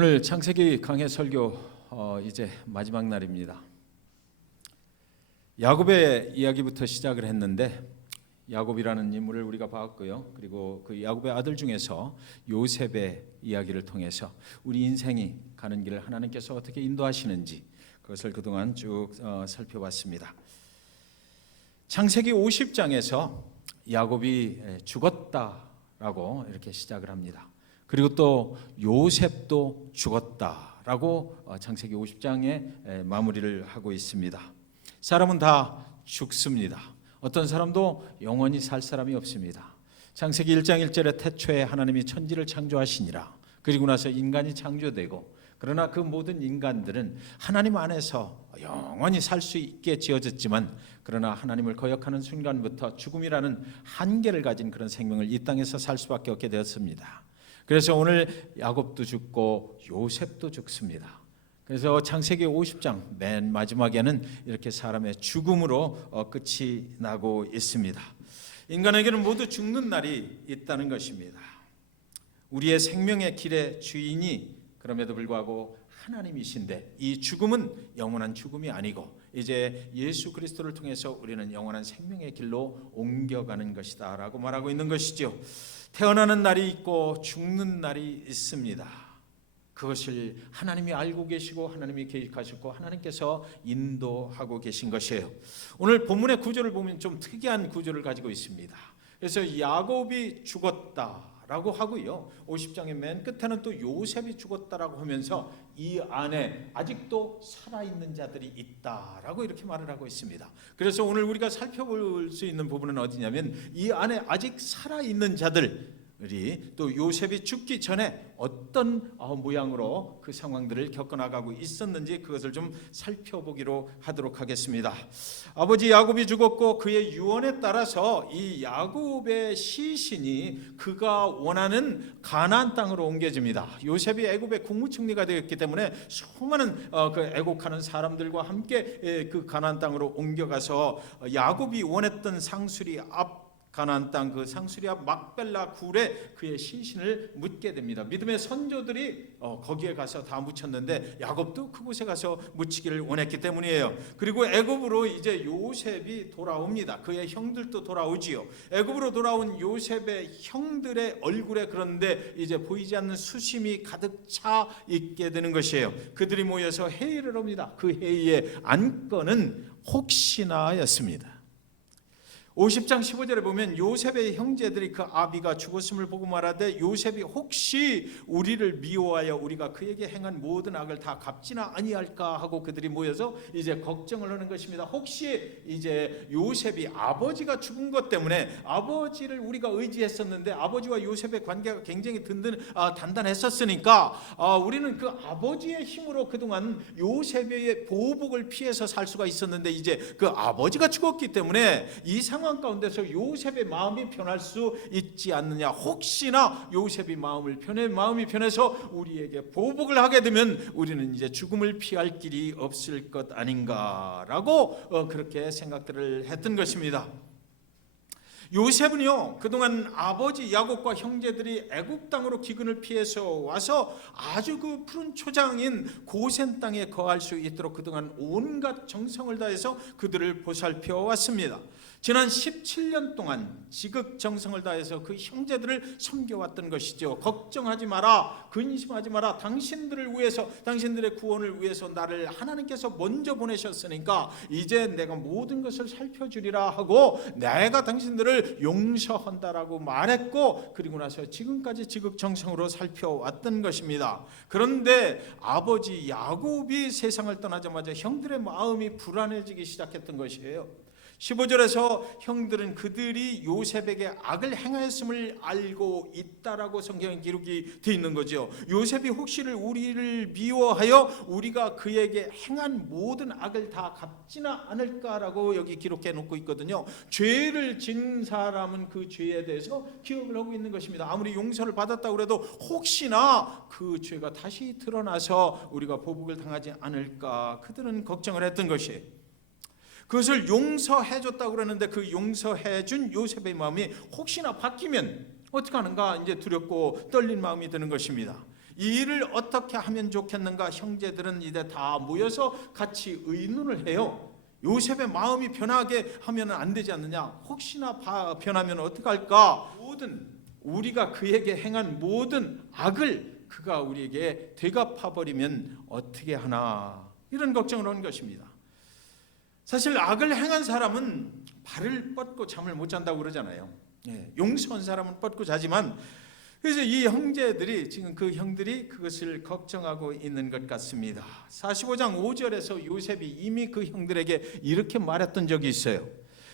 오늘 창세기 강해 설교 이제 마지막 날입니다. 야곱의 이야기부터 시작을 했는데 야곱이라는 인물을 우리가 봤고요. 그리고 그 야곱의 아들 중에서 요셉의 이야기를 통해서 우리 인생이 가는 길을 하나님께서 어떻게 인도하시는지 그것을 그동안 쭉 살펴봤습니다. 창세기 50장에서 야곱이 죽었다라고 이렇게 시작을 합니다. 그리고 또 요셉도 죽었다라고 창세기 50장에 마무리를 하고 있습니다. 사람은 다 죽습니다. 어떤 사람도 영원히 살 사람이 없습니다. 창세기 1장 1절에 태초에 하나님이 천지를 창조하시니라. 그리고 나서 인간이 창조되고, 그러나 그 모든 인간들은 하나님 안에서 영원히 살 수 있게 지어졌지만, 그러나 하나님을 거역하는 순간부터 죽음이라는 한계를 가진 그런 생명을 이 땅에서 살 수밖에 없게 되었습니다. 그래서 오늘 야곱도 죽고 요셉도 죽습니다. 그래서 창세기 50장 맨 마지막에는 이렇게 사람의 죽음으로 끝이 나고 있습니다. 인간에게는 모두 죽는 날이 있다는 것입니다. 우리의 생명의 길의 주인이 그럼에도 불구하고 하나님이신데, 이 죽음은 영원한 죽음이 아니고 이제 예수 그리스도를 통해서 우리는 영원한 생명의 길로 옮겨가는 것이다 라고 말하고 있는 것이죠. 태어나는 날이 있고 죽는 날이 있습니다. 그것을 하나님이 알고 계시고 하나님이 계획하셨고 하나님께서 인도하고 계신 것이에요. 오늘 본문의 구조를 보면 좀 특이한 구조를 가지고 있습니다. 그래서 야곱이 죽었다라고 하고요, 50장의 맨 끝에는 또 요셉이 죽었다라고 하면서 이 안에 아직도 살아있는 자들이 있다라고 이렇게 말을 하고 있습니다. 그래서 오늘 우리가 살펴볼 수 있는 부분은 어디냐면, 이 안에 아직 살아있는 자들이 또 요셉이 죽기 전에 어떤 모양으로 그 상황들을 겪어나가고 있었는지 그것을 좀 살펴보기로 하도록 하겠습니다. 아버지 야곱이 죽었고 그의 유언에 따라서 이 야곱의 시신이 그가 원하는 가나안 땅으로 옮겨집니다. 요셉이 애굽의 국무총리가 되었기 때문에 수많은 그 애국하는 사람들과 함께 그 가나안 땅으로 옮겨가서 야곱이 원했던 상수리 앞 가나안 땅 그 상수리 앞 막벨라 굴에 그의 시신을 묻게 됩니다. 믿음의 선조들이 거기에 가서 다 묻혔는데 야곱도 그곳에 가서 묻히기를 원했기 때문이에요. 그리고 애굽으로 이제 요셉이 돌아옵니다. 그의 형들도 돌아오지요. 애굽으로 돌아온 요셉의 형들의 얼굴에 그런데 이제 보이지 않는 수심이 가득 차 있게 되는 것이에요. 그들이 모여서 회의를 합니다. 그 회의의 안건은 혹시나였습니다. 50장 15절에 보면 요셉의 형제들이 그 아비가 죽었음을 보고 말하되, 요셉이 혹시 우리를 미워하여 우리가 그에게 행한 모든 악을 다 갚지나 아니할까 하고 그들이 모여서 이제 걱정을 하는 것입니다. 혹시 이제 요셉이 아버지가 죽은 것 때문에, 아버지를 우리가 의지했었는데 아버지와 요셉의 관계가 굉장히 단단했었으니까 우리는 그 아버지의 힘으로 그동안 요셉의 보복을 피해서 살 수가 있었는데, 이제 그 아버지가 죽었기 때문에 이 상황 가운데서 요셉의 마음이 변할 수 있지 않느냐. 혹시나 요셉이 마음이 변해서 우리에게 보복을 하게 되면 우리는 이제 죽음을 피할 길이 없을 것 아닌가라고 그렇게 생각들을 했던 것입니다. 요셉은요, 그동안 아버지 야곱과 형제들이 애굽 땅으로 기근을 피해서 와서 아주 그 푸른 초장인 고센 땅에 거할 수 있도록 그동안 온갖 정성을 다해서 그들을 보살펴 왔습니다. 지난 17년 동안 지극정성을 다해서 그 형제들을 섬겨왔던 것이죠. 걱정하지 마라, 근심하지 마라, 당신들을 위해서, 당신들의 구원을 위해서 나를 하나님께서 먼저 보내셨으니까 이제 내가 모든 것을 살펴주리라 하고 내가 당신들을 용서한다라고 말했고, 그리고 나서 지금까지 지극정성으로 살펴왔던 것입니다. 그런데 아버지 야곱이 세상을 떠나자마자 형들의 마음이 불안해지기 시작했던 것이에요. 15절에서 형들은 그들이 요셉에게 악을 행하였음을 알고 있다라고 성경에 기록이 되어 있는 거죠. 요셉이 혹시 우리를 미워하여 우리가 그에게 행한 모든 악을 다 갚지나 않을까라고 여기 기록해 놓고 있거든요. 죄를 진 사람은 그 죄에 대해서 기억을 하고 있는 것입니다. 아무리 용서를 받았다고 해도 혹시나 그 죄가 다시 드러나서 우리가 보복을 당하지 않을까 그들은 걱정을 했던 것이에요. 그것을 용서해 줬다고 그러는데 그 용서해 준 요셉의 마음이 혹시나 바뀌면 어떻게 하는가 이제 두렵고 떨린 마음이 드는 것입니다. 이 일을 어떻게 하면 좋겠는가 형제들은 이제 다 모여서 같이 의논을 해요. 요셉의 마음이 변하게 하면 안 되지 않느냐, 혹시나 변하면 어떡할까, 모든 우리가 그에게 행한 모든 악을 그가 우리에게 되갚아버리면 어떻게 하나, 이런 걱정을 한 것입니다. 사실 악을 행한 사람은 발을 뻗고 잠을 못 잔다고 그러잖아요. 용서한 사람은 뻗고 자지만, 그래서 이 형제들이, 지금 그 형들이 그것을 걱정하고 있는 것 같습니다. 45장 5절에서 요셉이 이미 그 형들에게 이렇게 말했던 적이 있어요.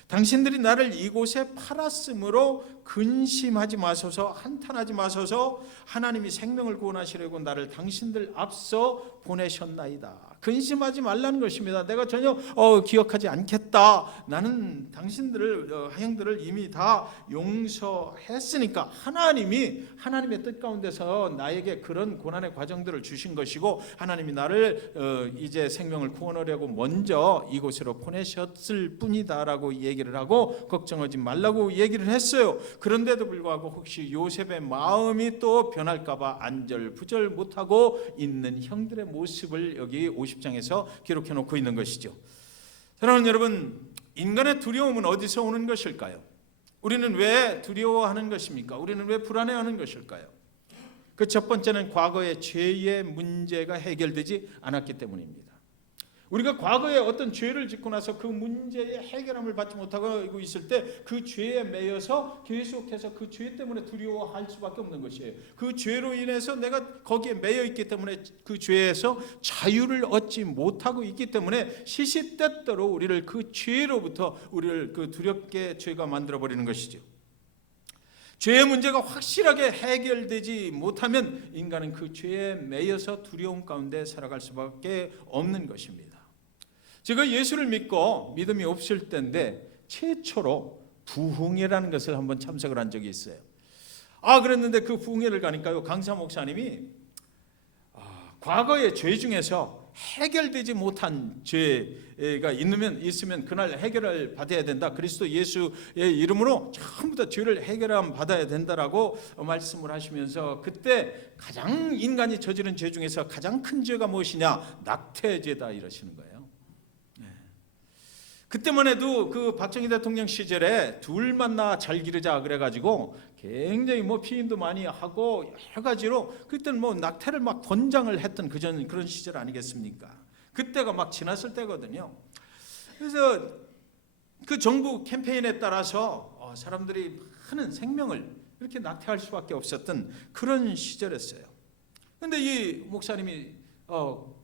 당신들이 나를 이곳에 팔았으므로 근심하지 마소서, 한탄하지 마소서. 하나님이 생명을 구원하시려고 나를 당신들 앞서 보내셨나이다. 근심하지 말라는 것입니다. 내가 전혀 기억하지 않겠다. 나는 당신들을, 형들을 이미 다 용서했으니까 하나님의 뜻 가운데서 나에게 그런 고난의 과정들을 주신 것이고, 하나님이 나를 이제 생명을 구원하려고 먼저 이곳으로 보내셨을 뿐이다라고 얘기를 하고, 걱정하지 말라고 얘기를 했어요. 그런데도 불구하고 혹시 요셉의 마음이 또 변할까 봐 안절부절 못하고 있는 형들의 모습을 여기 50장에서 기록해 놓고 있는 것이죠. 사랑하는 여러분, 인간의 두려움은 어디서 오는 것일까요? 우리는 왜 두려워하는 것입니까? 우리는 왜 불안해하는 것일까요? 그 첫 번째는 과거의 죄의 문제가 해결되지 않았기 때문입니다. 우리가 과거에 어떤 죄를 짓고 나서 그 문제의 해결함을 받지 못하고 있을 때 그 죄에 매여서 계속해서 그 죄 때문에 두려워할 수밖에 없는 것이에요. 그 죄로 인해서 내가 거기에 매여 있기 때문에 그 죄에서 자유를 얻지 못하고 있기 때문에 시시때때로 우리를 그 죄로부터 우리를 그 두렵게 죄가 만들어 버리는 것이죠. 죄의 문제가 확실하게 해결되지 못하면 인간은 그 죄에 매여서 두려움 가운데 살아갈 수밖에 없는 것입니다. 제가 예수를 믿고 믿음이 없을 때인데 최초로 부흥회라는 것을 한번 참석을 한 적이 있어요. 그랬는데 그 부흥회를 가니까요, 강사 목사님이 과거의 죄 중에서 해결되지 못한 죄가 있으면 그날 해결을 받아야 된다. 그리스도 예수의 이름으로 전부 다 죄를 해결함 받아야 된다라고 말씀을 하시면서, 그때 가장 인간이 저지른 죄 중에서 가장 큰 죄가 무엇이냐? 낙태죄다 이러시는 거예요. 그때만 해도 그 박정희 대통령 시절에 둘 만나 잘 기르자 그래가지고 굉장히 피임도 많이 하고 여러 가지로 그때는 낙태를 막 권장을 했던 그런 시절 아니겠습니까? 그때가 막 지났을 때거든요. 그래서 그 정부 캠페인에 따라서 사람들이 많은 생명을 이렇게 낙태할 수밖에 없었던 그런 시절이었어요. 그런데 이 목사님이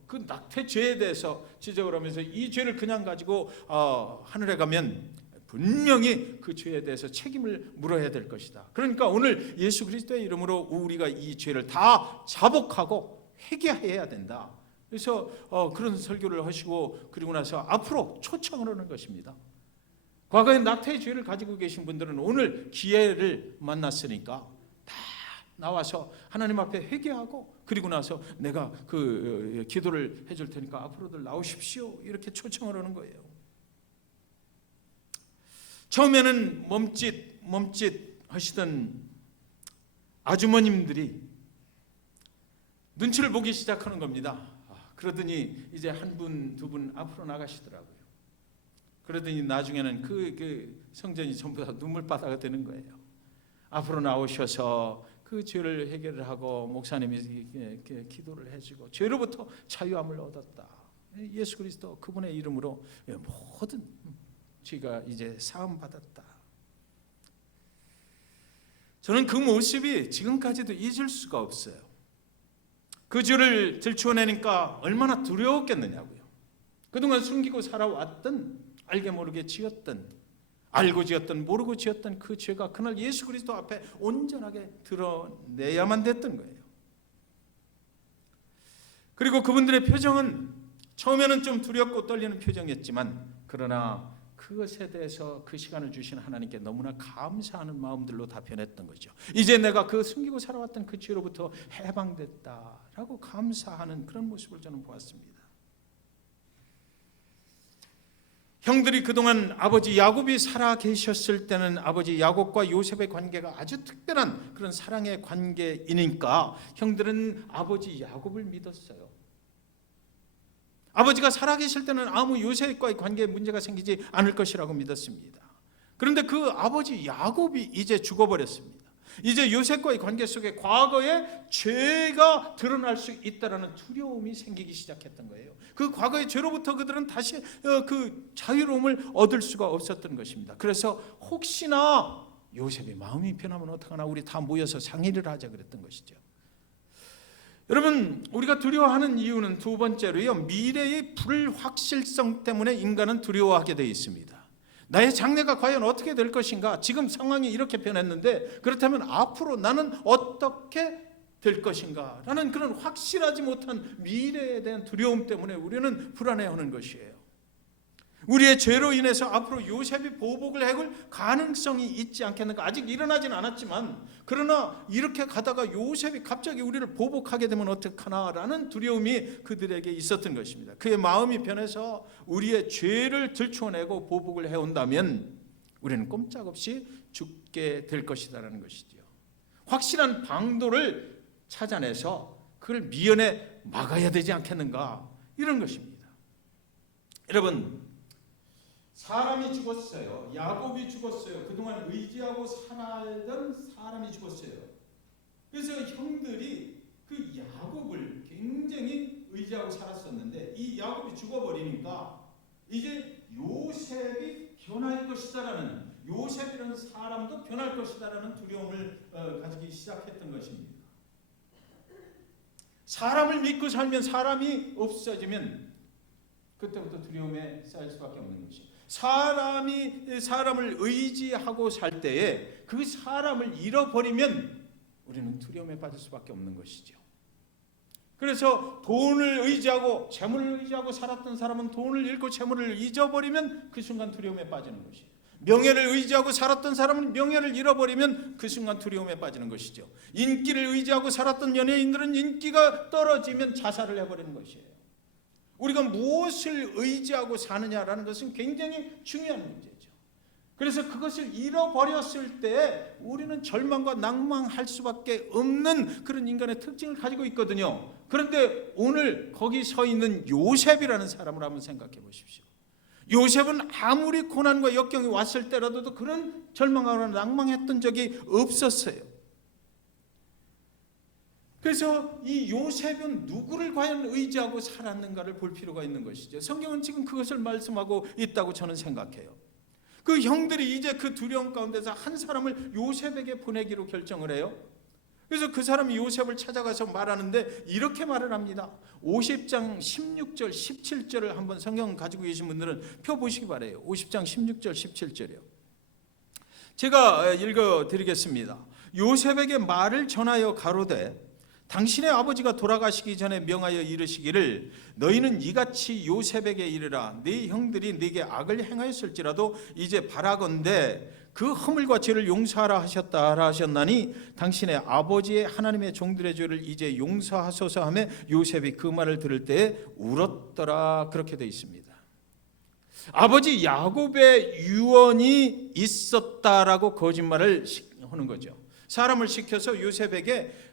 그 낙태죄에 대해서 지적을 하면서 이 죄를 그냥 가지고 하늘에 가면 분명히 그 죄에 대해서 책임을 물어야 될 것이다. 그러니까 오늘 예수 그리스도의 이름으로 우리가 이 죄를 다 자복하고 회개해야 된다. 그래서 그런 설교를 하시고, 그리고 나서 앞으로 초청을 하는 것입니다. 과거에 낙태의 죄를 가지고 계신 분들은 오늘 기회를 만났으니까 다 나와서 하나님 앞에 회개하고, 그리고 나서 내가 그 기도를 해줄 테니까 앞으로들 나오십시오, 이렇게 초청을 하는 거예요. 처음에는 몸짓 하시던 아주머님들이 눈치를 보기 시작하는 겁니다. 그러더니 이제 한 분, 두 분 앞으로 나가시더라고요. 그러더니 나중에는 그 성전이 전부 다 눈물바다가 되는 거예요. 앞으로 나오셔서 그 죄를 해결을 하고 목사님이 기도를 해주고 죄로부터 자유함을 얻었다. 예수 그리스도 그분의 이름으로 모든 죄가 이제 사함 받았다. 저는 그 모습이 지금까지도 잊을 수가 없어요. 그 죄를 들추어내니까 얼마나 두려웠겠느냐고요. 그동안 숨기고 살아왔던, 알게 모르게 지었던, 알고 지었던 모르고 지었던 그 죄가 그날 예수 그리스도 앞에 온전하게 드러내야만 됐던 거예요. 그리고 그분들의 표정은 처음에는 좀 두렵고 떨리는 표정이었지만, 그러나 그것에 대해서 그 시간을 주신 하나님께 너무나 감사하는 마음들로 다 변했던 거죠. 이제 내가 그 숨기고 살아왔던 그 죄로부터 해방됐다라고 감사하는 그런 모습을 저는 보았습니다. 형들이 그동안 아버지 야곱이 살아 계셨을 때는 아버지 야곱과 요셉의 관계가 아주 특별한 그런 사랑의 관계이니까 형들은 아버지 야곱을 믿었어요. 아버지가 살아 계실 때는 아무 요셉과의 관계에 문제가 생기지 않을 것이라고 믿었습니다. 그런데 그 아버지 야곱이 이제 죽어버렸습니다. 이제 요셉과의 관계 속에 과거의 죄가 드러날 수 있다는 두려움이 생기기 시작했던 거예요. 그 과거의 죄로부터 그들은 다시 그 자유로움을 얻을 수가 없었던 것입니다. 그래서 혹시나 요셉의 마음이 변하면 어떡하나, 우리 다 모여서 상의를 하자 그랬던 것이죠. 여러분, 우리가 두려워하는 이유는 두 번째로요, 미래의 불확실성 때문에 인간은 두려워하게 되어 있습니다. 나의 장래가 과연 어떻게 될 것인가? 지금 상황이 이렇게 변했는데 그렇다면 앞으로 나는 어떻게 될 것인가? 라는 그런 확실하지 못한 미래에 대한 두려움 때문에 우리는 불안해하는 것이에요. 우리의 죄로 인해서 앞으로 요셉이 보복을 해올 가능성이 있지 않겠는가? 아직 일어나진 않았지만 그러나 이렇게 가다가 요셉이 갑자기 우리를 보복하게 되면 어떡하나라는 두려움이 그들에게 있었던 것입니다. 그의 마음이 변해서 우리의 죄를 들추어내고 보복을 해온다면 우리는 꼼짝없이 죽게 될 것이다라는 것이죠. 확실한 방도를 찾아내서 그걸 미연에 막아야 되지 않겠는가, 이런 것입니다. 여러분, 사람이 죽었어요. 야곱이 죽었어요. 그동안 의지하고 살아던 사람이 죽었어요. 그래서 형들이 그 야곱을 굉장히 의지하고 살았었는데 이 야곱이 죽어버리니까 이제 요셉이 변할 것이다라는, 요셉이라는 사람도 변할 것이다라는 두려움을 가지기 시작했던 것입니다. 사람을 믿고 살면, 사람이 없어지면 그때부터 두려움에 쌓일 수밖에 없는 것이죠. 사람이 사람을 의지하고 살 때에 그 사람을 잃어버리면 우리는 두려움에 빠질 수밖에 없는 것이죠. 그래서 돈을 의지하고 재물을 의지하고 살았던 사람은 돈을 잃고 재물을 잊어버리면 그 순간 두려움에 빠지는 것이에요. 명예를 의지하고 살았던 사람은 명예를 잃어버리면 그 순간 두려움에 빠지는 것이죠. 인기를 의지하고 살았던 연예인들은 인기가 떨어지면 자살을 해버리는 것이에요. 우리가 무엇을 의지하고 사느냐라는 것은 굉장히 중요한 문제죠. 그래서 그것을 잃어버렸을 때 우리는 절망과 낭망할 수밖에 없는 그런 인간의 특징을 가지고 있거든요. 그런데 오늘 거기 서 있는 요셉이라는 사람을 한번 생각해 보십시오. 요셉은 아무리 고난과 역경이 왔을 때라도 그런 절망하거나 낭망했던 적이 없었어요. 그래서 이 요셉은 누구를 과연 의지하고 살았는가를 볼 필요가 있는 것이죠. 성경은 지금 그것을 말씀하고 있다고 저는 생각해요. 그 형들이 이제 그 두려움 가운데서 한 사람을 요셉에게 보내기로 결정을 해요. 그래서 그 사람이 요셉을 찾아가서 말하는데 이렇게 말을 합니다. 50장 16절 17절을 한번 성경 가지고 계신 분들은 펴보시기 바라요. 50장 16절 17절이요. 제가 읽어드리겠습니다. 요셉에게 말을 전하여 가로되 당신의 아버지가 돌아가시기 전에 명하여 이르시기를 너희는 이같이 요셉에게 이르라. 네 형들이 네게 악을 행하였을지라도 이제 바라건대 그 허물과 죄를 용서하라 하셨다 하셨나니 당신의 아버지의 하나님의 종들의 죄를 이제 용서하소서 하며 요셉이 그 말을 들을 때에 울었더라. 그렇게 되어 있습니다. 아버지 야곱의 유언이 있었다라고 거짓말을 하는 거죠. 사람을 시켜서 요셉에게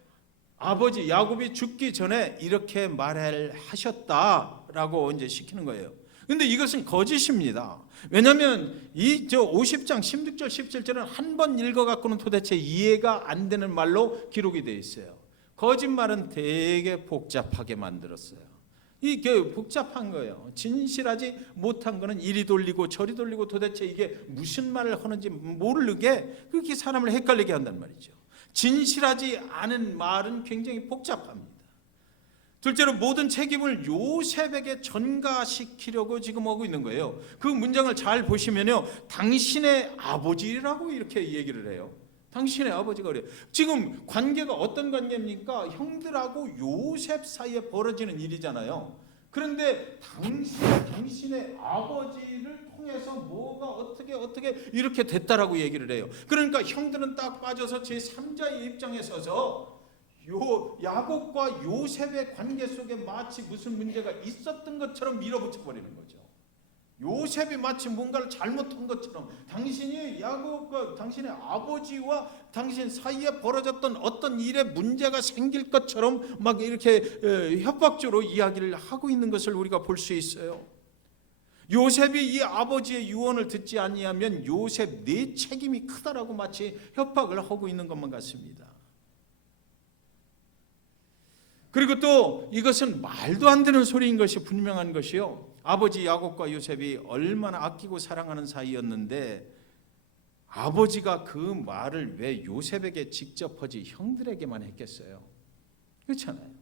아버지 야곱이 죽기 전에 이렇게 말을 하셨다라고 이제 시키는 거예요. 근데 이것은 거짓입니다. 왜냐하면 이 50장 16절 17절은 한 번 읽어갖고는 도대체 이해가 안 되는 말로 기록이 되어 있어요. 거짓말은 되게 복잡하게 만들었어요. 이게 복잡한 거예요. 진실하지 못한 거는 이리 돌리고 저리 돌리고 도대체 이게 무슨 말을 하는지 모르게 그렇게 사람을 헷갈리게 한단 말이죠. 진실하지 않은 말은 굉장히 복잡합니다. 둘째로 모든 책임을 요셉에게 전가시키려고 지금 하고 있는 거예요. 그 문장을 잘 보시면요, 당신의 아버지라고 이렇게 얘기를 해요. 당신의 아버지가 그래요. 지금 관계가 어떤 관계입니까? 형들하고 요셉 사이에 벌어지는 일이잖아요. 그런데 당신의 아버지를 통해서 뭐가 어떻게 이렇게 됐다라고 얘기를 해요. 그러니까 형들은 딱 빠져서 제3자의 입장에 서서 야곱과 요셉의 관계 속에 마치 무슨 문제가 있었던 것처럼 밀어붙여 버리는 거죠. 요셉이 마치 뭔가를 잘못한 것처럼 당신이 야곱과 당신의 아버지와 당신 사이에 벌어졌던 어떤 일에 문제가 생길 것처럼 막 이렇게 협박적으로 이야기를 하고 있는 것을 우리가 볼 수 있어요. 요셉이 이 아버지의 유언을 듣지 아니하면 요셉 네 책임이 크다라고 마치 협박을 하고 있는 것만 같습니다. 그리고 또 이것은 말도 안 되는 소리인 것이 분명한 것이요. 아버지 야곱과 요셉이 얼마나 아끼고 사랑하는 사이였는데 아버지가 그 말을 왜 요셉에게 직접 하지 형들에게만 했겠어요? 그렇잖아요.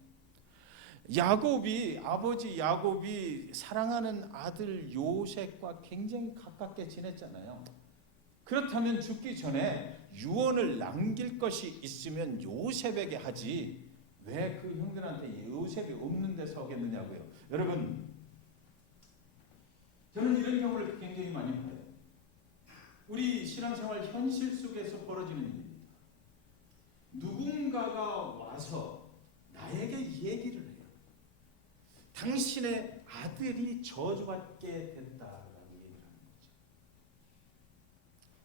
아버지 야곱이 사랑하는 아들 요셉과 굉장히 가깝게 지냈잖아요. 그렇다면 죽기 전에 유언을 남길 것이 있으면 요셉에게 하지 왜 그 형들한테 요셉이 없는 데서 하겠느냐고요. 여러분, 저는 이런 경우를 굉장히 많이 봐요. 우리 신앙생활 현실 속에서 벌어지는 일입니다. 누군가가 와서 나에게 얘기를 해요. 당신의 아들이 저주받게 됐다라고 얘기를 하는 거죠.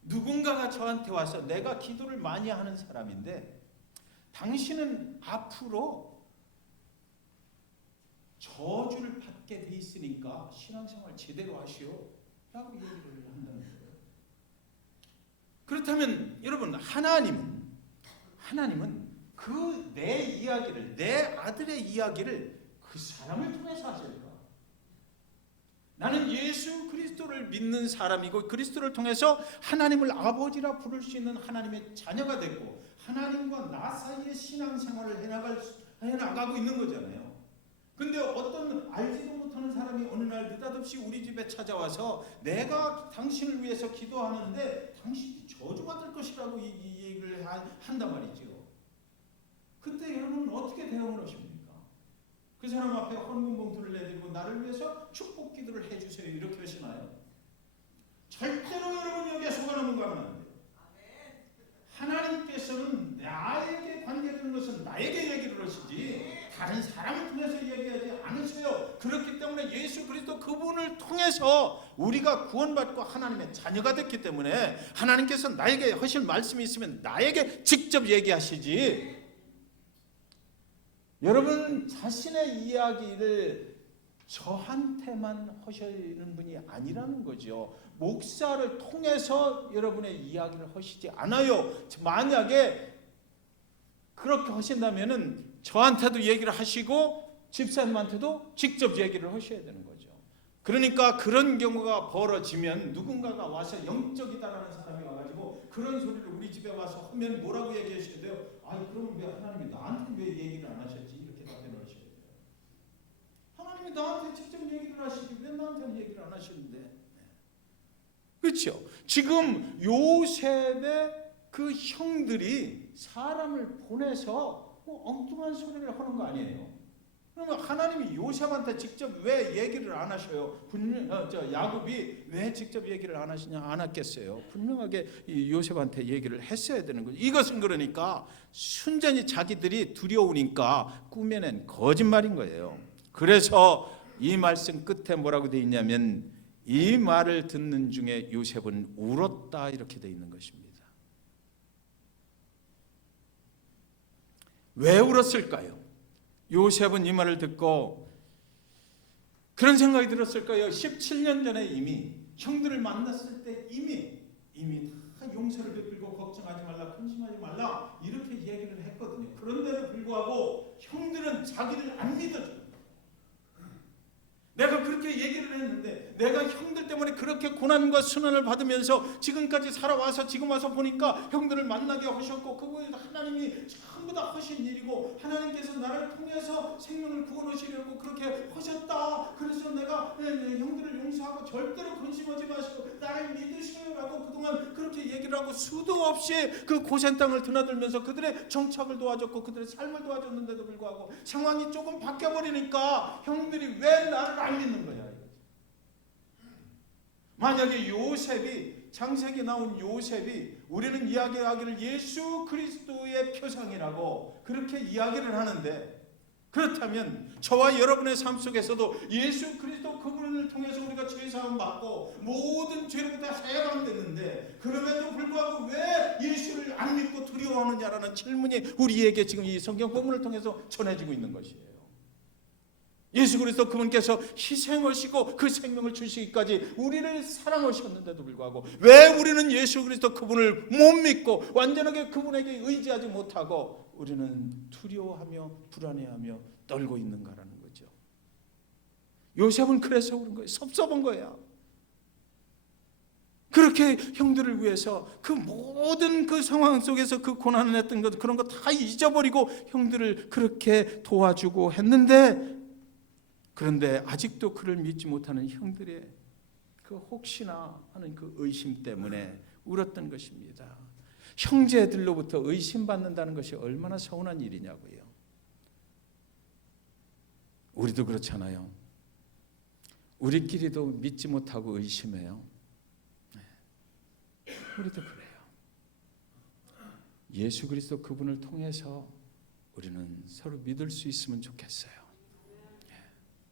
누군가가 저한테 와서 내가 기도를 많이 하는 사람인데 당신은 앞으로 저주를 받게 돼 있으니까 신앙생활 제대로 하시오 라고 얘기를 한다는 거예요. 그렇다면 여러분, 하나님은 그 내 이야기를, 내 아들의 이야기를 그 사람을 통해서 하실까? 나는 예수 그리스도를 믿는 사람이고 그리스도를 통해서 하나님을 아버지라 부를 수 있는 하나님의 자녀가 됐고 하나님과 나 사이의 신앙생활을 해나가고 있는 거잖아요. 근데 어떤 알지도 못하는 사람이 어느 날 느닷없이 우리 집에 찾아와서 내가 당신을 위해서 기도하는데 당신이 저주받을 것이라고 이 얘기를 한단 말이죠. 그때 여러분은 어떻게 대응을 하십니까? 그 사람 앞에 헌금 봉투를 내들고 나를 위해서 축복 기도를 해주세요 이렇게 하시나요? 절대로 여러분 여기에 속아넘는 거 하면 안 돼요. 하나님께서는 나에게 관계되는 것은 나에게 얘기를 하시지 다른 사람을 통해서 얘기하지 않으세요. 그렇기 때문에 예수 그리스도 그분을 통해서 우리가 구원받고 하나님의 자녀가 됐기 때문에 하나님께서 나에게 하실 말씀이 있으면 나에게 직접 얘기하시지 여러분 자신의 이야기를 저한테만 하시는 분이 아니라는 거죠. 목사를 통해서 여러분의 이야기를 하시지 않아요. 만약에 그렇게 하신다면은 저한테도 얘기를 하시고 집사님한테도 직접 얘기를 하셔야 되는 거죠. 그러니까 그런 경우가 벌어지면 누군가가 와서 영적이다라는 사람이 와가지고 그런 소리를 우리 집에 와서 하면 뭐라고 얘기하셔야 돼요? 아니 그럼 왜 하나님이 나한테 왜 얘기를 안 하셨지? 이렇게 답변을 하셔야 돼요. 하나님이 나한테 직접 얘기를 하시지 왜 나한테는 얘기를 안 하시는데? 그렇죠? 지금 요셉의 그 형들이 사람을 보내서 엉뚱한 소리를 하는 거 아니에요? 그러면 하나님이 요셉한테 직접 왜 얘기를 안 하셔요? 야곱이 왜 직접 얘기를 안 하시냐? 안 했겠어요. 분명하게 요셉한테 얘기를 했어야 되는 거죠. 이것은 그러니까 순전히 자기들이 두려우니까 꾸며낸 거짓말인 거예요. 그래서 이 말씀 끝에 뭐라고 되어 있냐면 이 말을 듣는 중에 요셉은 울었다 이렇게 되어 있는 것입니다. 왜 울었을까요? 요셉은 이 말을 듣고 그런 생각이 들었을까요? 17년 전에 이미 형들을 만났을 때 이미 다 용서를 베풀고 걱정하지 말라 근심하지 말라 이렇게 얘기를 했거든요. 그런데도 불구하고 형들은 자기를 안 믿어줘요. 내가 그렇게 얘기를 했는데 내가 형들 때문에 그렇게 고난과 순환을 받으면서 지금까지 살아와서 지금 와서 보니까 형들을 만나게 하셨고 그분이 하나님이 전부 다 하신 일이고 하나님께서 나를 통해서 생명을 구원하시려고 그렇게 하셨다. 그래서 내가 형들을 용서하고 절대로 근심하지 마시고 나를 믿으시라고 그동안 그렇게 얘기를 하고 수도 없이 그 고센 땅을 드나들면서 그들의 정착을 도와줬고 그들의 삶을 도와줬는데도 불구하고 상황이 조금 바뀌어버리니까 형들이 왜 나를 안 믿는 거야. 만약에 요셉이 창세기 나온 요셉이 우리는 이야기하기를 예수 그리스도의 표상이라고 그렇게 이야기를 하는데 그렇다면 저와 여러분의 삶 속에서도 예수 그리스도 그분을 통해서 우리가 죄사함 받고 모든 죄로부터 해방되는데 그럼에도 불구하고 왜 예수를 안 믿고 두려워하느냐라는 질문이 우리에게 지금 이 성경 본문을 통해서 전해지고 있는 것이에요. 예수 그리스도 그분께서 희생하시고 그 생명을 주시기까지 우리를 사랑하셨는데도 불구하고 왜 우리는 예수 그리스도 그분을 못 믿고 완전하게 그분에게 의지하지 못하고 우리는 두려워하며 불안해하며 떨고 있는가라는 거죠. 요셉은 그래서 그런 거예요. 섭섭한 거야. 그렇게 형들을 위해서 그 모든 그 상황 속에서 그 고난을 했던 것 그런 거 다 잊어버리고 형들을 그렇게 도와주고 했는데 그런데 아직도 그를 믿지 못하는 형들의 그 혹시나 하는 그 의심 때문에 울었던 것입니다. 형제들로부터 의심받는다는 것이 얼마나 서운한 일이냐고요. 우리도 그렇잖아요. 우리끼리도 믿지 못하고 의심해요. 우리도 그래요. 예수 그리스도 그분을 통해서 우리는 서로 믿을 수 있으면 좋겠어요.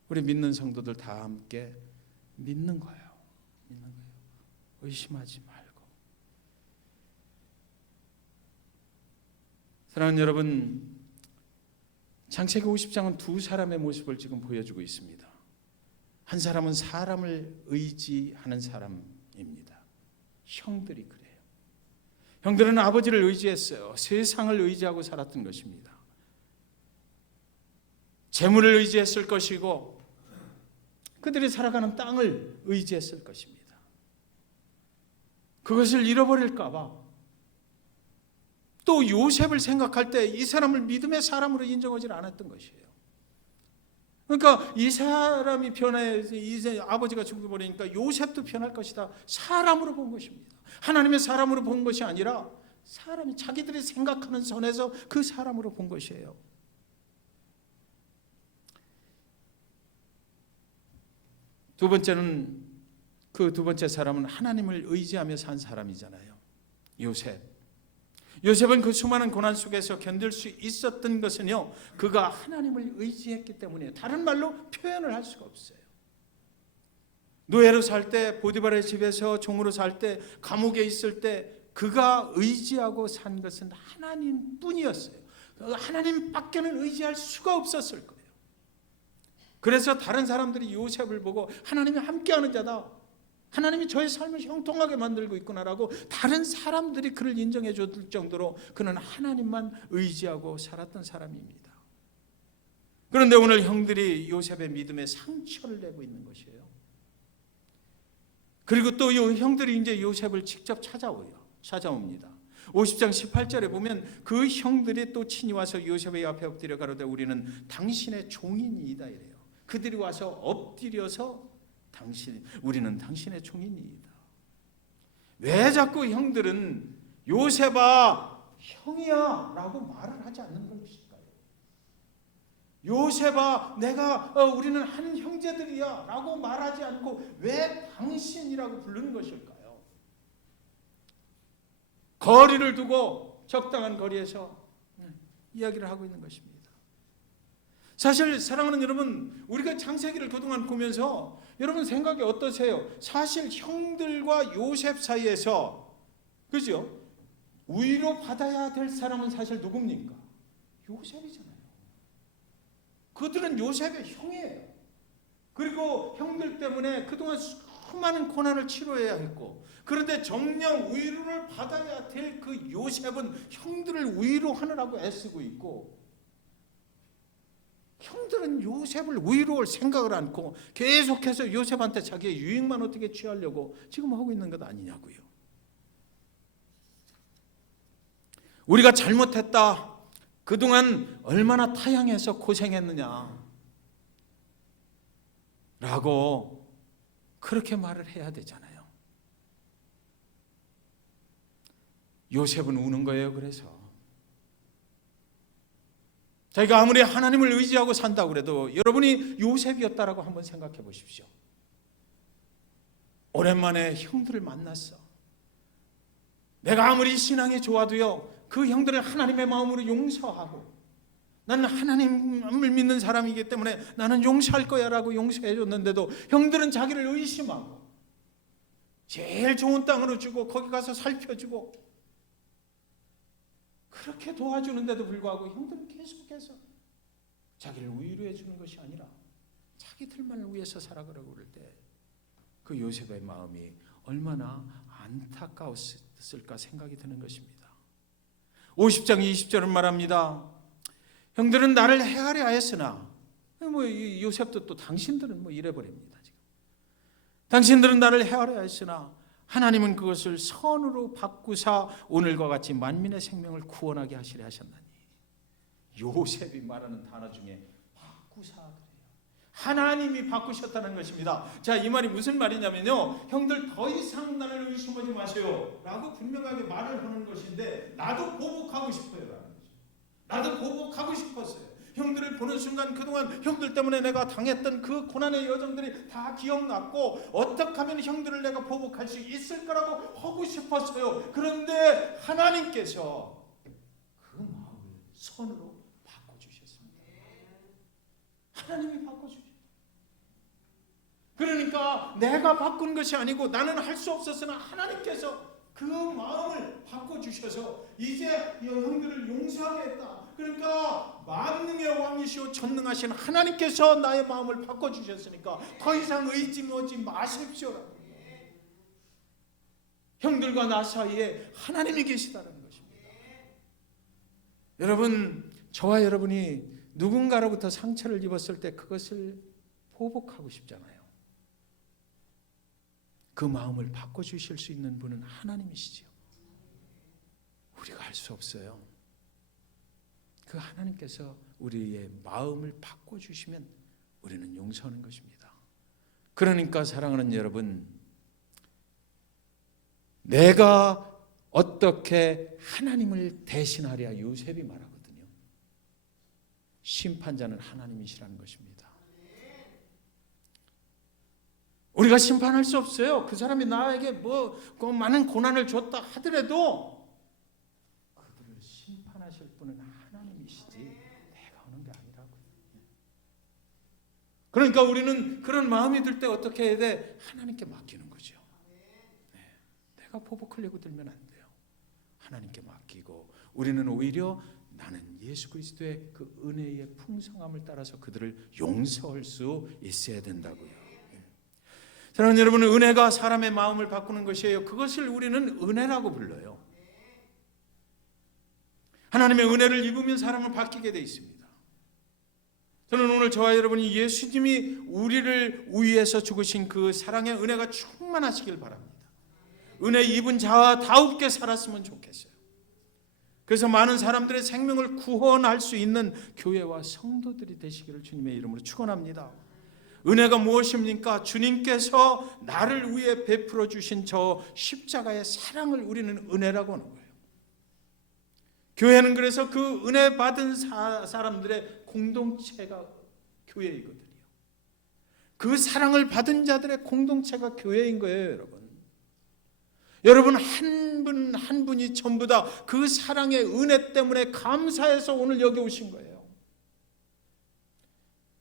우리 믿는 성도들 다 함께 믿는 거예요. 믿는 거예요. 의심하지 말고. 사랑하는 여러분, 창세기 50장은 두 사람의 모습을 지금 보여주고 있습니다. 한 사람은 사람을 의지하는 사람입니다. 형들이 그래요. 형들은 아버지를 의지했어요. 세상을 의지하고 살았던 것입니다. 재물을 의지했을 것이고 그들이 살아가는 땅을 의지했을 것입니다. 그것을 잃어버릴까 봐 또 요셉을 생각할 때 이 사람을 믿음의 사람으로 인정하지 않았던 것이에요. 그러니까 이 사람이 변해서 이제 아버지가 죽어버리니까 요셉도 변할 것이다. 사람으로 본 것입니다. 하나님의 사람으로 본 것이 아니라 사람이 자기들이 생각하는 선에서 그 사람으로 본 것이에요. 두 번째는 그 두 번째 사람은 하나님을 의지하며 산 사람이잖아요. 요셉은 그 수많은 고난 속에서 견딜 수 있었던 것은요, 그가 하나님을 의지했기 때문이에요. 다른 말로 표현을 할 수가 없어요. 노예로 살 때, 보디발의 집에서 종으로 살 때, 감옥에 있을 때 그가 의지하고 산 것은 하나님뿐이었어요. 하나님밖에는 의지할 수가 없었을 거예요. 그래서 다른 사람들이 요셉을 보고 하나님이 함께하는 자다, 하나님이 저의 삶을 형통하게 만들고 있구나라고 다른 사람들이 그를 인정해 줄 정도로 그는 하나님만 의지하고 살았던 사람입니다. 그런데 오늘 형들이 요셉의 믿음에 상처를 내고 있는 것이에요. 그리고 또 형들이 이제 요셉을 직접 찾아옵니다. 50장 18절에 보면 그 형들이 또 친히 와서 요셉의 앞에 엎드려 가로되 우리는 당신의 종이니이다 이래요. 그들이 와서 엎드려서 우리는 당신의 종이니이다. 왜 자꾸 형들은 요셉아 형이야 라고 말을 하지 않는 것일까요? 요셉아 우리는 한 형제들이야 라고 말하지 않고 왜 당신이라고 부르는 것일까요? 거리를 두고 적당한 거리에서 이야기를 하고 있는 것입니다. 사실 사랑하는 여러분, 우리가 창세기를 그동안 보면서 여러분 생각이 어떠세요? 사실 형들과 요셉 사이에서 그죠? 위로받아야 될 사람은 사실 누굽니까? 요셉이잖아요. 그들은 요셉의 형이에요. 그리고 형들 때문에 그동안 수많은 고난을 치료해야 했고, 그런데 정녕 위로를 받아야 될 그 요셉은 형들을 위로하느라고 애쓰고 있고, 형들은 요셉을 위로할 생각을 않고 계속해서 요셉한테 자기의 유익만 어떻게 취하려고 지금 하고 있는 것 아니냐고요. 우리가 잘못했다, 그동안 얼마나 타향해서 고생했느냐 라고 그렇게 말을 해야 되잖아요. 요셉은 우는 거예요. 그래서 자기가 아무리 하나님을 의지하고 산다고 그래도 여러분이 요셉이었다라고 한번 생각해 보십시오. 오랜만에 형들을 만났어. 내가 아무리 신앙이 좋아도요, 그 형들을 하나님의 마음으로 용서하고 나는 하나님을 믿는 사람이기 때문에 나는 용서할 거야 라고 용서해 줬는데도 형들은 자기를 의심하고 제일 좋은 땅으로 주고 거기 가서 살펴주고 그렇게 도와주는데도 불구하고 형들은 계속해서 자기를 위로해 주는 것이 아니라 자기들만을 위해서 살아가라고 그럴 때 그 요셉의 마음이 얼마나 안타까웠을까 생각이 드는 것입니다. 50장 20절은 말합니다. 형들은 나를 헤아려 하였으나 요셉도 또 당신들은 이래 버립니다. 지금. 당신들은 나를 헤아려 하였으나 하나님은 그것을 선으로 바꾸사 오늘과 같이 만민의 생명을 구원하게 하시려 하셨나니. 요셉이 말하는 단어 중에 바꾸사 그래요. 하나님이 바꾸셨다는 것입니다. 자, 이 말이 무슨 말이냐면요, 형들 더 이상 나를 의심하지 마세요 라고 분명하게 말을 하는 것인데 나도 보복하고 싶어요 라는 거죠. 나도 보복하고 싶었어요. 형들을 보는 순간 그동안 형들 때문에 내가 당했던 그 고난의 여정들이 다 기억났고 어떻게 하면 형들을 내가 보복할 수 있을 거라고 하고 싶었어요. 그런데 하나님께서 그 마음을 선으로 바꿔주셨습니다. 하나님이 바꿔주셨어요. 그러니까 내가 바꾼 것이 아니고 나는 할 수 없었으나 하나님께서 그 마음을 바꿔주셔서 이제 형들을 용서하겠다. 그러니까 만능의 왕이시오 전능하신 하나님께서 나의 마음을 바꿔주셨으니까 더 이상 의심하지 마십시오. 형들과 나 사이에 하나님이 계시다는 것입니다. 여러분, 저와 여러분이 누군가로부터 상처를 입었을 때 그것을 보복하고 싶잖아요. 그 마음을 바꿔주실 수 있는 분은 하나님이시죠. 우리가 할 수 없어요. 그 하나님께서 우리의 마음을 바꿔주시면 우리는 용서하는 것입니다. 그러니까 사랑하는 여러분, 내가 어떻게 하나님을 대신하랴 요셉이 말하거든요. 심판자는 하나님이시라는 것입니다. 우리가 심판할 수 없어요. 그 사람이 나에게 많은 고난을 줬다 하더라도 그들을 심판하실 분은 하나님이시지 내가 하는 게 아니라고요. 그러니까 우리는 그런 마음이 들 때 어떻게 해야 돼? 하나님께 맡기는 거죠. 네. 내가 보복하려고 들면 안 돼요. 하나님께 맡기고 우리는 오히려 나는 예수 그리스도의 그 은혜의 풍성함을 따라서 그들을 용서할 수 있어야 된다고요. 사랑하는 여러분, 은혜가 사람의 마음을 바꾸는 것이에요. 그것을 우리는 은혜라고 불러요. 하나님의 은혜를 입으면 사람은 바뀌게 되어 있습니다. 저는 오늘 저와 여러분이 예수님이 우리를 위해서 죽으신 그 사랑의 은혜가 충만하시길 바랍니다. 은혜 입은 자와 다웃게 살았으면 좋겠어요. 그래서 많은 사람들의 생명을 구원할 수 있는 교회와 성도들이 되시기를 주님의 이름으로 축원합니다. 은혜가 무엇입니까? 주님께서 나를 위해 베풀어 주신 저 십자가의 사랑을 우리는 은혜라고 하는 거예요. 교회는 그래서 그 은혜 받은 사람들의 공동체가 교회이거든요. 그 사랑을 받은 자들의 공동체가 교회인 거예요, 여러분. 여러분 한 분 한 분이 전부 다 그 사랑의 은혜 때문에 감사해서 오늘 여기 오신 거예요.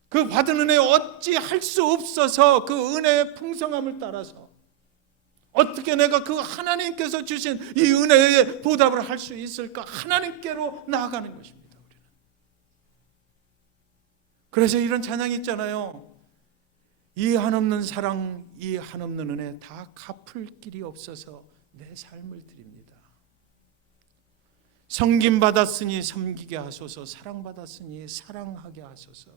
그 받은 은혜 어찌 할 수 없어서 그 은혜의 풍성함을 따라서 어떻게 내가 그 하나님께서 주신 이 은혜에 보답을 할 수 있을까? 하나님께로 나아가는 것입니다. 우리는. 그래서 이런 찬양이 있잖아요. 이 한없는 사랑, 이 한없는 은혜 다 갚을 길이 없어서 내 삶을 드립니다. 섬김받았으니 섬기게 하소서, 사랑받았으니 사랑하게 하소서.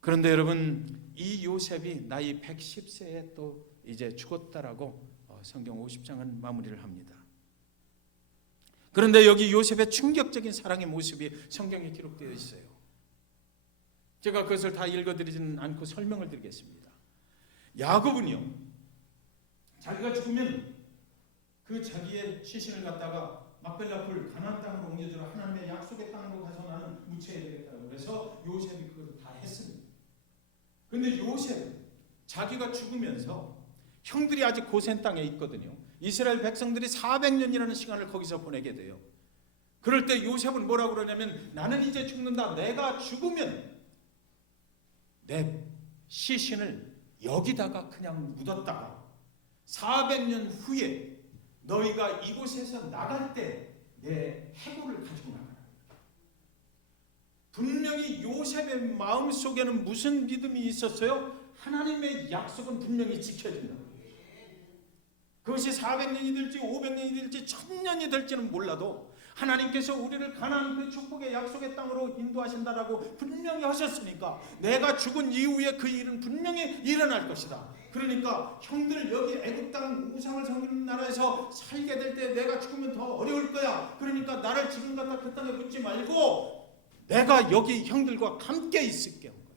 그런데 여러분, 이 요셉이 나이 110세에 또 이제 죽었다라고 성경 50장은 마무리를 합니다. 그런데 여기 요셉의 충격적인 사랑의 모습이 성경에 기록되어 있어요. 제가 그것을 다 읽어드리지는 않고 설명을 드리겠습니다. 야곱은요, 자기가 죽으면 그 자기의 시신을 갖다가 막벨라 풀 가나안 땅으로 옮겨주라, 하나님의 약속의 땅으로 가서 나는 묻혀야 되겠다고 그래서 요셉이 그것을 다 했습니다. 그런데 요셉은 자기가 죽으면서 형들이 아직 고센 땅에 있거든요. 이스라엘 백성들이 400년이라는 시간을 거기서 보내게 돼요. 그럴 때 요셉은 뭐라고 그러냐면 나는 이제 죽는다. 내가 죽으면 내 시신을 여기다가 그냥 묻었다가 400년 후에 너희가 이곳에서 나갈 때 내 해골을 가지고 나가라. 분명히 요셉의 마음속에는 무슨 믿음이 있었어요? 하나님의 약속은 분명히 지켜진다. 그것이 400년이 될지 500년이 될지 1000년이 될지는 몰라도 하나님께서 우리를 가나안 그 축복의 약속의 땅으로 인도하신다라고 분명히 하셨으니까 내가 죽은 이후에 그 일은 분명히 일어날 것이다. 그러니까 형들 여기 애굽 땅 우상을 섬기는 나라에서 살게 될 때 내가 죽으면 더 어려울 거야. 그러니까 나를 지금 갖다 그 땅에 묻지 말고 내가 여기 형들과 함께 있을게 한 거예요.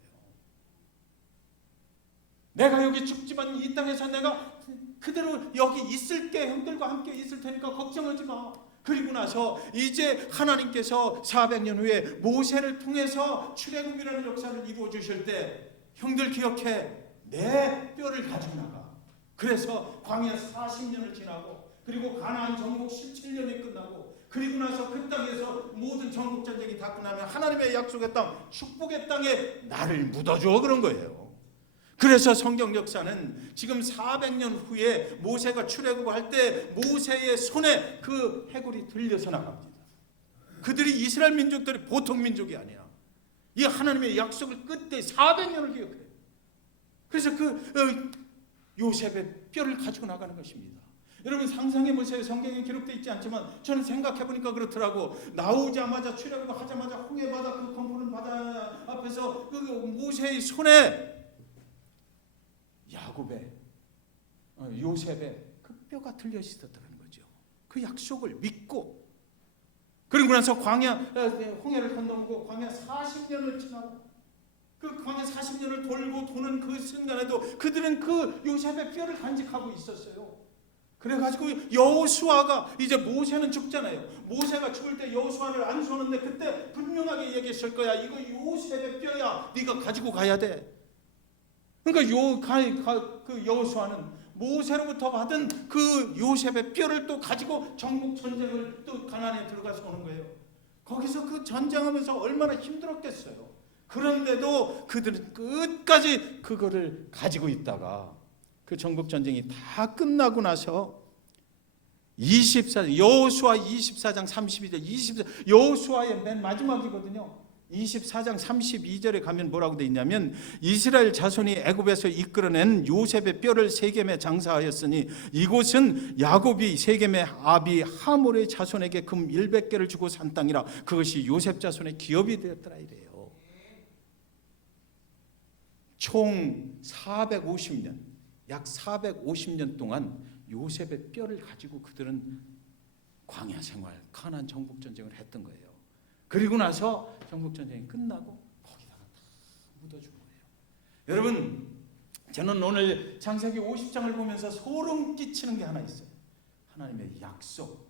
내가 여기 죽지만 이 땅에서 내가 그대로 여기 있을게. 형들과 함께 있을 테니까 걱정하지 마. 그리고 나서 이제 하나님께서 400년 후에 모세를 통해서 출애굽이라는 역사를 이루어 주실 때 형들 기억해. 내 뼈를 가지고 나가. 그래서 광야 40년을 지나고 그리고 가나안 정복 17년이 끝나고 그리고 나서 그 땅에서 모든 전국 전쟁이 다 끝나면 하나님의 약속의 땅, 축복의 땅에 나를 묻어줘 그런 거예요. 그래서 성경 역사는 지금 400년 후에 모세가 출애굽할 때 모세의 손에 그 해골이 들려서 나갑니다. 그들이 이스라엘 민족들이 보통 민족이 아니야. 이 하나님의 약속을 끝에 400년을 기억해요. 그래서 요셉의 뼈를 가지고 나가는 것입니다. 여러분 상상해 보세요. 성경에 기록되어 있지 않지만 저는 생각해 보니까 그렇더라고. 나오자마자 출애굽하자마자 홍해 바다 그 검푸는 바다 앞에서 그 모세의 손에 야곱의 요셉의 그 뼈가 들려 있었다는 거죠. 그 약속을 믿고 그리고 나서 광야 홍해를 건너고 광야 40년을 지나고 그 광야 40년을 돌고 도는 그 순간에도 그들은 그 요셉의 뼈를 간직하고 있었어요. 그래가지고 여호수아가 이제 모세는 죽잖아요. 모세가 죽을 때 여호수아를 안수하는데 그때 분명하게 얘기했을 거야. 이거 요셉의 뼈야. 네가 가지고 가야 돼. 그러니까 그 여호수아는 모세로부터 받은 그 요셉의 뼈를 또 가지고 전국 전쟁을 또 가나안에 들어가서 오는 거예요. 거기서 그 전쟁하면서 얼마나 힘들었겠어요. 그런데도 그들은 끝까지 그거를 가지고 있다가 그 전국 전쟁이 다 끝나고 나서 여호수아 24장 32절 여호수아의 맨 마지막이거든요. 24장 32절에 가면 뭐라고 돼 있냐면 이스라엘 자손이 애굽에서 이끌어낸 요셉의 뼈를 세겜에 장사하였으니 이곳은 야곱이 세겜의 아비 하몰의 자손에게 금 100개를 주고 산 땅이라 그것이 요셉 자손의 기업이 되었더라 이래요. 총 450년 약 450년 동안 요셉의 뼈를 가지고 그들은 광야 생활 가나안 정복 전쟁을 했던 거예요. 그리고 나서 정복전쟁이 끝나고 거기다가 다 묻어준 거예요. 여러분 저는 오늘 창세기 50장을 보면서 소름 끼치는 게 하나 있어요. 하나님의 약속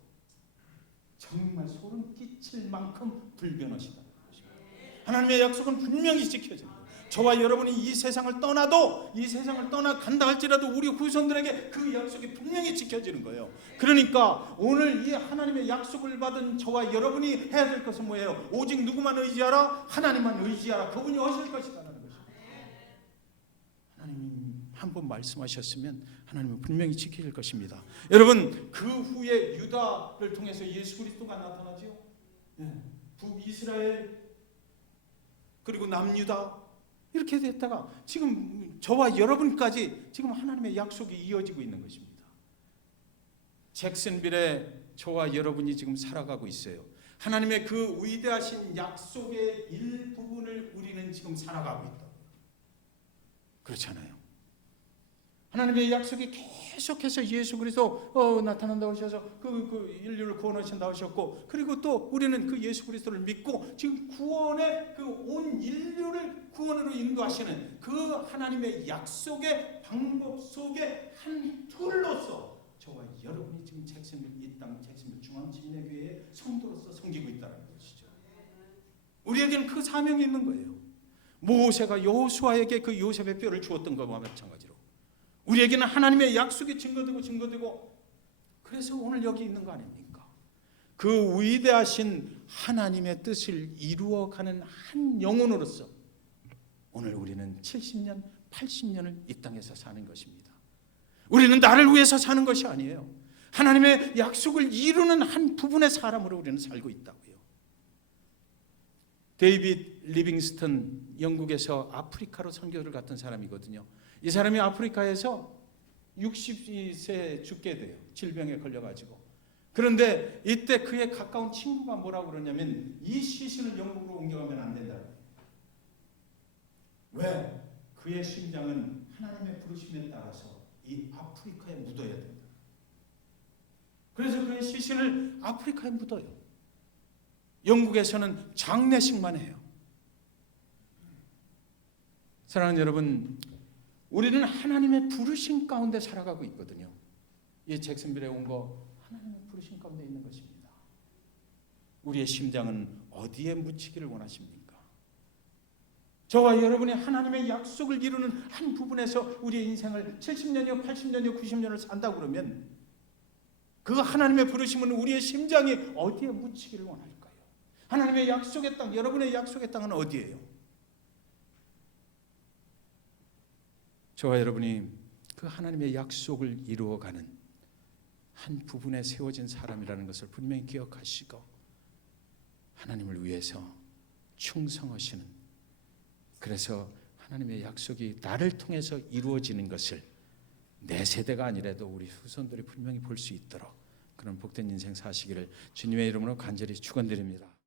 정말 소름 끼칠 만큼 불변하시다는 것입니다. 하나님의 약속은 분명히 지켜집니다. 저와 여러분이 이 세상을 떠나도 이 세상을 떠나간다 할지라도 우리 후손들에게 그 약속이 분명히 지켜지는 거예요. 그러니까 오늘 이 하나님의 약속을 받은 저와 여러분이 해야 될 것은 뭐예요? 오직 누구만 의지하라? 하나님만 의지하라. 그분이 하실 것이라는 것입니다. 하나님 한 번 말씀하셨으면 하나님은 분명히 지키실 것입니다. 여러분 그 후에 유다를 통해서 예수 그리스도가 나타나죠. 북이스라엘 그리고 남유다 이렇게 됐다가 지금 저와 여러분까지 지금 하나님의 약속이 이어지고 있는 것입니다. 잭슨빌에 저와 여러분이 지금 살아가고 있어요. 하나님의 그 위대하신 약속의 일부분을 우리는 지금 살아가고 있다. 그렇잖아요. 하나님의 약속이 계속해서 예수 그리스도 나타난다고 하셔서 그 인류를 구원하신다고 하셨고 그리고 또 우리는 그 예수 그리스도를 믿고 지금 구원의 그 온 인류를 구원으로 인도하시는 그 하나님의 약속의 방법 속에 한 툴로서 저와 여러분이 지금 잭슨빌 이 땅 잭슨빌 중앙침례교회의 성도로서 섬기고 있다는 것이죠. 우리에게는 그 사명이 있는 거예요. 모세가 여호수아에게 그 요셉의 뼈를 주었던 것과 마찬가지로 우리에게는 하나님의 약속이 증거되고 그래서 오늘 여기 있는 거 아닙니까? 그 위대하신 하나님의 뜻을 이루어가는 한 영혼으로서 오늘 우리는 70년, 80년을 이 땅에서 사는 것입니다. 우리는 나를 위해서 사는 것이 아니에요. 하나님의 약속을 이루는 한 부분의 사람으로 우리는 살고 있다고요. 데이빗 리빙스턴, 영국에서 아프리카로 선교를 갔던 사람이거든요. 이 사람이 아프리카에서 60세 죽게 돼요. 질병에 걸려가지고. 그런데 이때 그의 가까운 친구가 뭐라고 그러냐면 이 시신을 영국으로 옮겨가면 안 된다. 왜? 그의 심장은 하나님의 부르심에 따라서 이 아프리카에 묻어야 된다. 그래서 그의 시신을 아프리카에 묻어요. 영국에서는 장례식만 해요. 사랑하는 여러분, 우리는 하나님의 부르심 가운데 살아가고 있거든요. 이 잭슨빌에 온 거 하나님의 부르심 가운데 있는 것입니다. 우리의 심장은 어디에 묻히기를 원하십니까? 저와 여러분이 하나님의 약속을 이루는 한 부분에서 우리의 인생을 70년이요 80년이요 90년을 산다고 그러면 그 하나님의 부르심은 우리의 심장이 어디에 묻히기를 원할까요? 하나님의 약속의 땅, 여러분의 약속의 땅은 어디예요? 저와 여러분이 그 하나님의 약속을 이루어가는 한 부분에 세워진 사람이라는 것을 분명히 기억하시고 하나님을 위해서 충성하시는, 그래서 하나님의 약속이 나를 통해서 이루어지는 것을 내 세대가 아니라도 우리 후손들이 분명히 볼 수 있도록 그런 복된 인생 사시기를 주님의 이름으로 간절히 축원드립니다.